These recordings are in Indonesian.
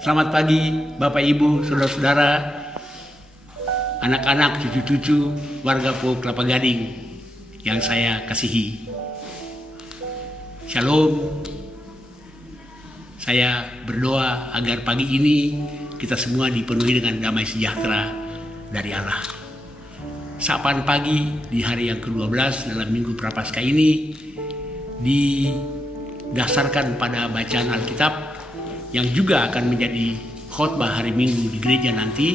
Selamat pagi Bapak Ibu, Saudara-saudara, anak-anak, cucu-cucu, warga Pulau Kelapa Gading yang saya kasihi. Shalom. Saya berdoa agar pagi ini kita semua dipenuhi dengan damai sejahtera dari Allah. Sapaan pagi di hari yang ke-12 dalam Minggu Prapaskah ini didasarkan pada bacaan Alkitab yang juga akan menjadi khotbah hari Minggu di gereja nanti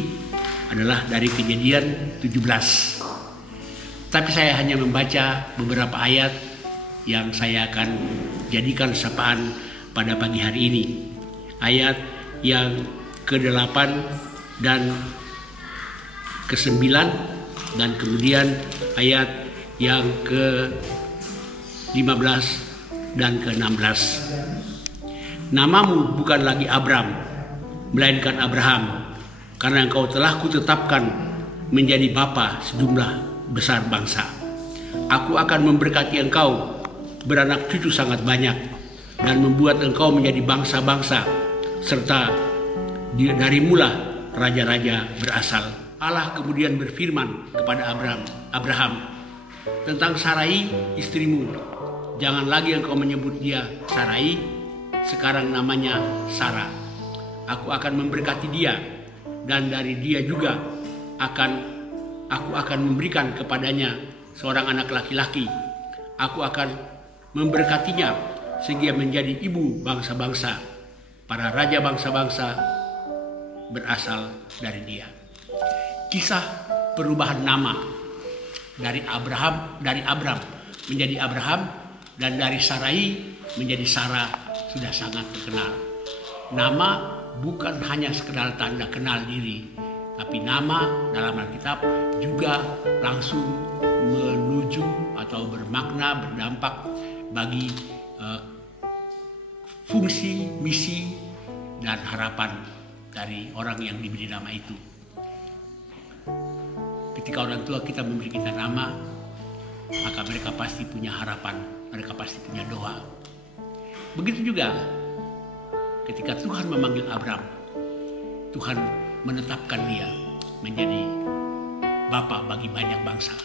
adalah dari Kejadian 17. Tapi saya hanya membaca beberapa ayat yang saya akan jadikan sapaan pada pagi hari ini. Ayat yang ke-8 dan ke-9 dan kemudian ayat yang ke-15 dan ke-16. Namamu bukan lagi Abram, melainkan Abraham, karena engkau telah kutetapkan menjadi bapa sejumlah besar bangsa. Aku akan memberkati engkau, beranak cucu sangat banyak, dan membuat engkau menjadi bangsa-bangsa, serta darimulah raja-raja berasal. Allah kemudian berfirman kepada Abraham tentang Sarai istrimu, jangan lagi engkau menyebut dia Sarai, sekarang namanya Sarah. Aku akan memberkati dia, dan dari dia juga aku akan memberikan kepadanya seorang anak laki-laki. Aku akan memberkatinya sehingga menjadi ibu bangsa-bangsa. Para raja bangsa-bangsa berasal dari dia. Kisah perubahan nama dari Abram menjadi Abraham, dan dari Sarai menjadi Sarah sudah sangat terkenal. Nama bukan hanya sekedar tanda kenal diri, tapi nama dalam Alkitab juga langsung menuju atau bermakna, berdampak bagi fungsi, misi, dan harapan dari orang yang diberi nama itu. Ketika orang tua kita memberi kita nama, maka mereka pasti punya harapan, mereka pasti punya doa. Begitu juga ketika Tuhan memanggil Abram, Tuhan menetapkan dia menjadi bapa bagi banyak bangsa.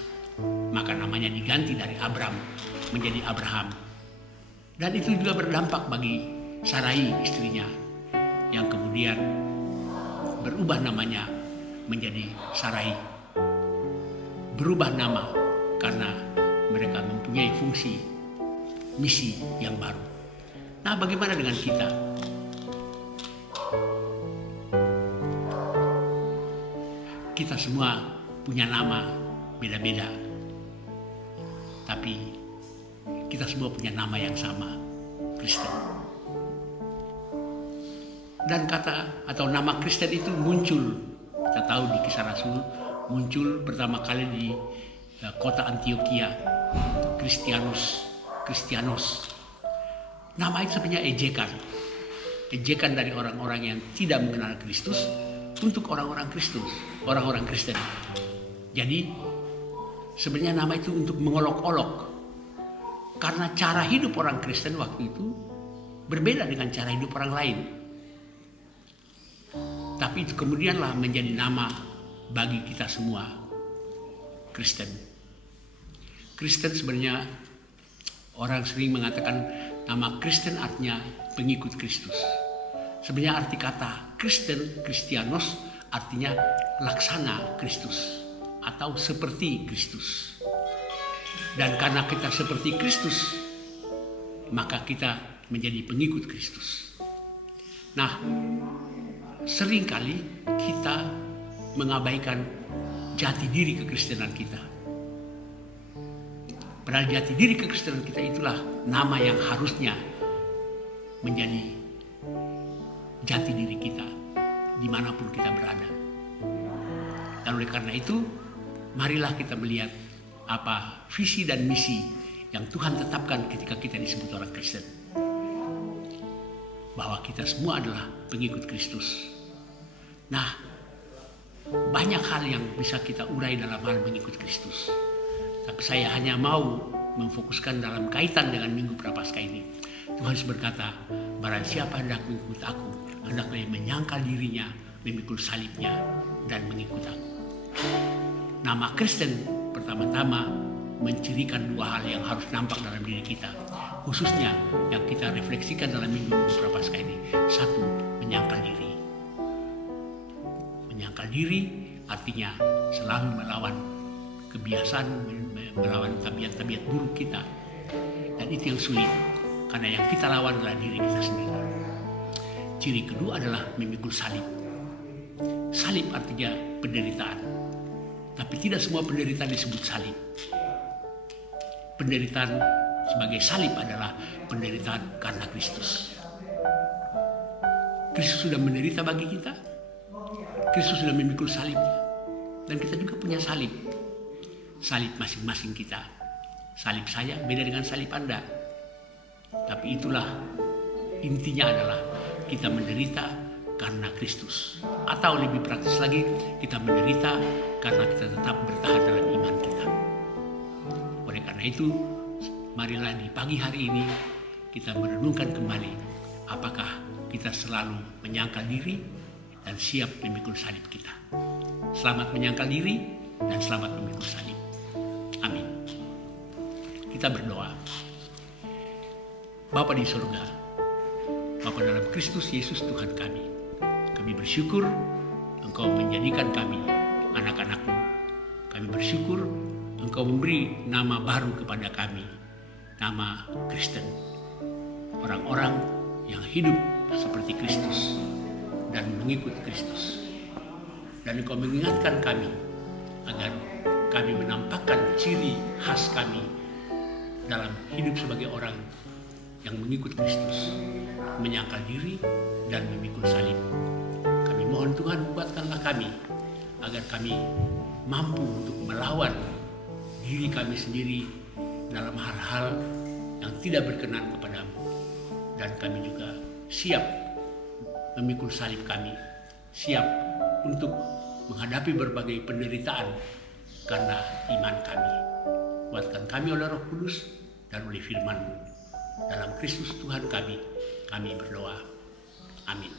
Maka namanya diganti dari Abram menjadi Abraham. Dan itu juga berdampak bagi Sarai istrinya, yang kemudian berubah namanya menjadi Sarai. Berubah nama karena mereka mempunyai fungsi, misi yang baru. Nah, bagaimana dengan kita? Kita semua punya nama beda-beda, tapi kita semua punya nama yang sama, Kristen. Dan kata atau nama Kristen itu muncul, kita tahu di Kisah Rasul, muncul pertama kali di kota Antioquia, Kristianos. Nama itu sebenarnya ejekan dari orang-orang yang tidak mengenal Kristus untuk orang-orang Kristen. Jadi sebenarnya nama itu untuk mengolok-olok, karena cara hidup orang Kristen waktu itu berbeda dengan cara hidup orang lain. Tapi itu kemudianlah menjadi nama bagi kita semua, Kristen. Kristen sebenarnya orang sering mengatakan nama Kristen artinya pengikut Kristus. Sebenarnya arti kata Kristen, Kristianos artinya laksana Kristus atau seperti Kristus. Dan karena kita seperti Kristus, maka kita menjadi pengikut Kristus. Nah, seringkali kita mengabaikan jati diri kekristenan kita. Padahal jati diri kekristenan kita itulah nama yang harusnya menjadi jati diri kita dimanapun kita berada. Dan oleh karena itu, marilah kita melihat apa visi dan misi yang Tuhan tetapkan ketika kita disebut orang Kristen. Bahwa kita semua adalah pengikut Kristus. Nah, banyak hal yang bisa kita urai dalam hal mengikut Kristus. Tapi saya hanya mau memfokuskan dalam kaitan dengan Minggu Prapaskah ini. Tuhan berkata, barang siapa hendak mengikut aku, hendaklah ia menyangkal dirinya, memikul salibnya, dan mengikut aku. Nama Kristen pertama-tama mencirikan dua hal yang harus nampak dalam diri kita, khususnya yang kita refleksikan dalam minggu Prapaskah ini. Satu, menyangkal diri. Menyangkal diri artinya selalu melawan kebiasaan, melawan tabiat-tabiat buruk kita. Dan itu yang sulit, karena yang kita lawan adalah diri kita sendiri. Ciri kedua adalah memikul salib. Salib artinya penderitaan. Tapi tidak semua penderitaan disebut salib. Penderitaan sebagai salib adalah penderitaan karena Kristus. Kristus sudah menderita bagi kita. Kristus sudah memikul salibnya. Dan kita juga punya salib. Salib masing-masing kita. Salib saya beda dengan salib Anda. Tapi itulah intinya adalah kita menderita karena Kristus. Atau lebih praktis lagi, kita menderita karena kita tetap bertahan dalam iman kita. Oleh karena itu, marilah di pagi hari ini kita merenungkan kembali apakah kita selalu menyangkal diri dan siap memikul salib kita. Selamat menyangkal diri dan selamat memikul salib. Amin. Kita berdoa. Bapa di surga, Bapa dalam Kristus Yesus Tuhan kami bersyukur Engkau menjadikan kami anak-anak-Mu. Kami bersyukur Engkau memberi nama baru kepada kami, nama Kristen. Orang-orang yang hidup seperti Kristus dan mengikut Kristus. Dan Engkau mengingatkan kami agar kami menampakkan ciri khas kami dalam hidup sebagai orang yang mengikut Kristus, menyangkal diri dan memikul salib. Kami mohon Tuhan, kuatkanlah kami agar kami mampu untuk melawan diri kami sendiri dalam hal-hal yang tidak berkenan kepadamu. Dan kami juga siap memikul salib kami, siap untuk menghadapi berbagai penderitaan karena iman kami. Kuatkan kami oleh Roh Kudus dan oleh firman-Mu. Dalam Kristus Tuhan kami berdoa. Amin.